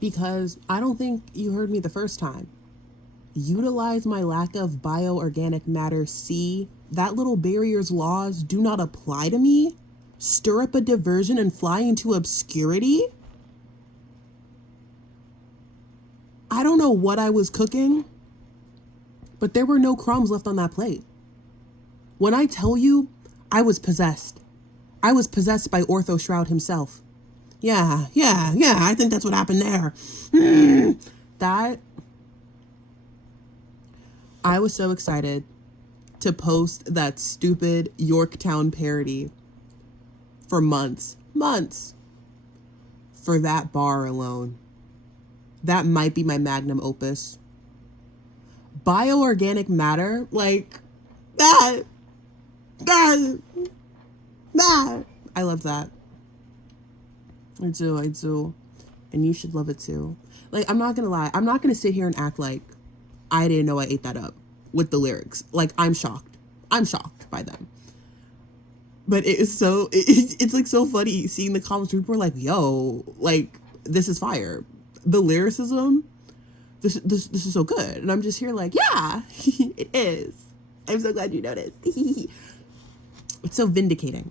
Because I don't think you heard me the first time. Utilize my lack of bioorganic matter. See, that little barrier's laws do not apply to me. Stir up a diversion and fly into obscurity. I don't know what I was cooking, but there were no crumbs left on that plate. When I tell you, I was possessed. I was possessed by Ortho Shroud himself. Yeah, I think that's what happened there. That, I was so excited to post that stupid Yorktown parody for months. For that bar alone. That might be my magnum opus. Bioorganic matter, like, that. I love that. I do. And you should love it too. Like, I'm not gonna lie. I'm not gonna sit here and act like I didn't know I ate that up with the lyrics. Like, I'm shocked. I'm shocked by them. But it is so, it's like so funny seeing the comments. People are like, yo, like, this is fire. The lyricism, this is so good. And I'm just here like, yeah, it is. I'm so glad you noticed. It's so vindicating.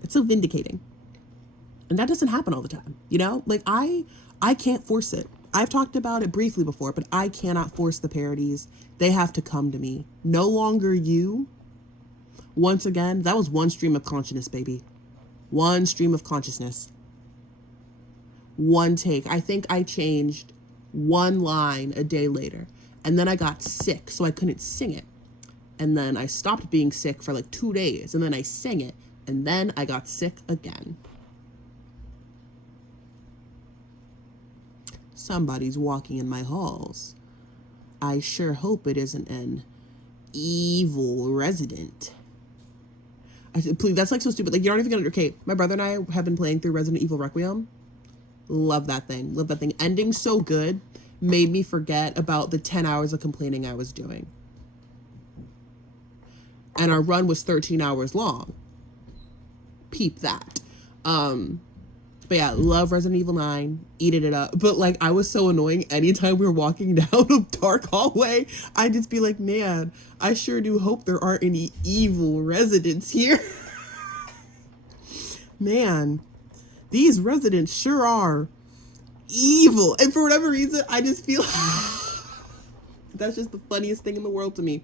And that doesn't happen all the time, you know? Like, I can't force it. I've talked about it briefly before, but I cannot force the parodies. They have to come to me. No longer you. Once again, that was one stream of consciousness, baby. One stream of consciousness. One take. I think I changed one line a day later. And then I got sick, so I couldn't sing it. And then I stopped being sick for like 2 days. And then I sang it. And then I got sick again. Somebody's walking in my halls. I sure hope it isn't an evil resident. Please, that's like so stupid. Like, you're not even gonna. Okay, my brother and I have been playing through Resident Evil Requiem. Love that thing. Ending so good made me forget about the 10 hours of complaining I was doing. And our run was 13 hours long. Peep that. But yeah, love Resident Evil 9. Eated it up. But like, I was so annoying anytime we were walking down a dark hallway. I'd just be like, man, I sure do hope there aren't any evil residents here. Man, these residents sure are evil. And for whatever reason, I just feel that's just the funniest thing in the world to me.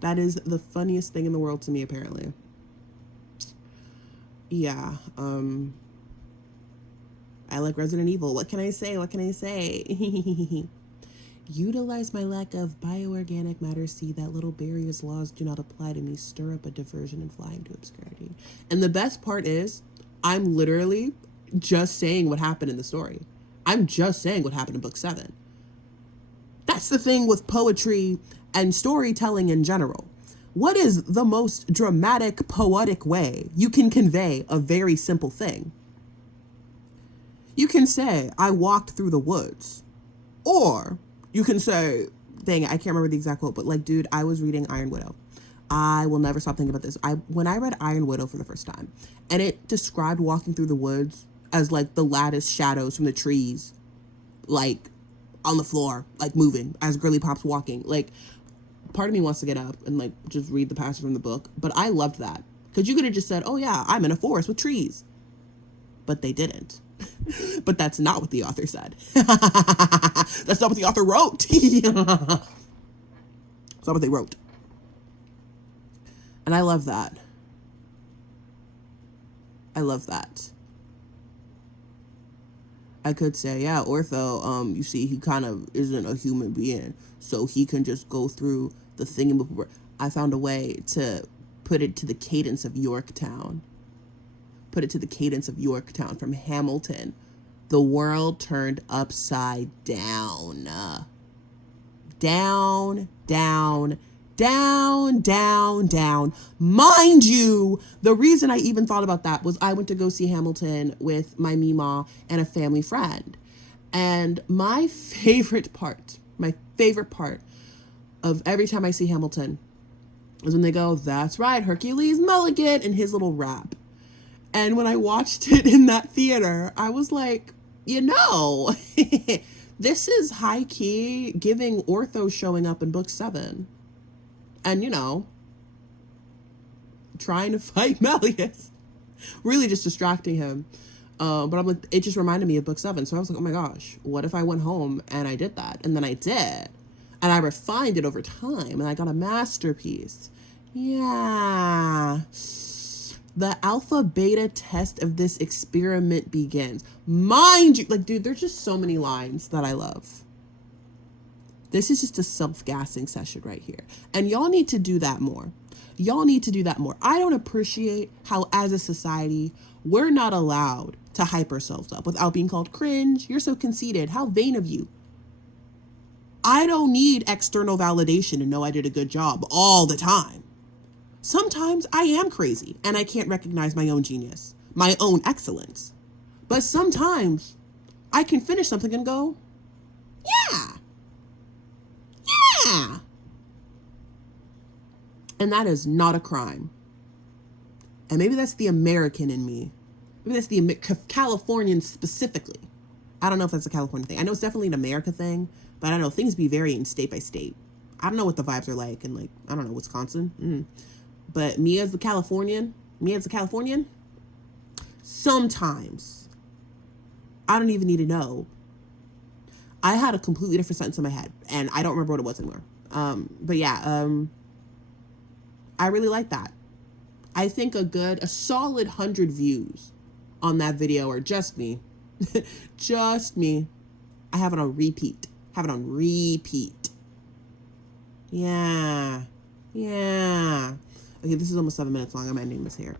That is the funniest thing in the world to me, apparently. Yeah, I like Resident Evil. What can I say? Utilize my lack of bioorganic matter. See, that little barrier's laws do not apply to me. Stir up a diversion and fly into obscurity. And the best part is, I'm literally just saying what happened in the story. I'm just saying what happened in book 7. That's the thing with poetry and storytelling in general. What is the most dramatic, poetic way you can convey a very simple thing? You can say, I walked through the woods. Or you can say, dang it, I can't remember the exact quote, but like, dude, I was reading Iron Widow. I will never stop thinking about this. When I read Iron Widow for the first time, and it described walking through the woods as like the lattice shadows from the trees, like on the floor, like moving as Girly Pop's walking. Like, part of me wants to get up and like just read the passage from the book, but I loved that. Because you could have just said, oh yeah, I'm in a forest with trees. But they didn't. But that's not what the author said. That's not what the author wrote. It's not what they wrote. And I love that. I could say, yeah, Ortho, you see, he kind of isn't a human being, so he can just go through the thing. I found a way to put it to the cadence of Yorktown. From Hamilton. The world turned upside down. Down. Mind you, the reason I even thought about that was I went to go see Hamilton with my Meemaw and a family friend. And my favorite part of every time I see Hamilton is when they go, that's right, Hercules Mulligan, and his little rap. And when I watched it in that theater, I was like, This is high key giving Ortho showing up in book 7. And, you know, trying to fight Malleus. Really just distracting him. But I'm like, it just reminded me of book 7. So I was like, oh my gosh, what if I went home and I did that? And then I did. And I refined it over time and I got a masterpiece. Yeah. The alpha beta test of this experiment begins. Mind you, like, dude, there's just so many lines that I love. This is just a self-gassing session right here. And y'all need to do that more. Y'all need to do that more. I don't appreciate how, as a society, we're not allowed to hype ourselves up without being called cringe. You're so conceited. How vain of you. I don't need external validation to know I did a good job all the time. Sometimes I am crazy and I can't recognize my own genius, my own excellence. But sometimes I can finish something and go, yeah. And that is not a crime. And maybe that's the American in me. Maybe that's the Californian specifically. I don't know if that's a California thing. I know it's definitely an America thing, but I don't know. Things be varying state by state. I don't know what the vibes are like in, like, I don't know, Wisconsin. But me as a Californian, sometimes I don't even need to know. I had a completely different sentence in my head and I don't remember what it was anymore. But yeah, I really like that. I think a solid 100 views on that video are just me. Just me. I have it on repeat. Yeah. Okay, this is almost 7 minutes long. I'm ending this here.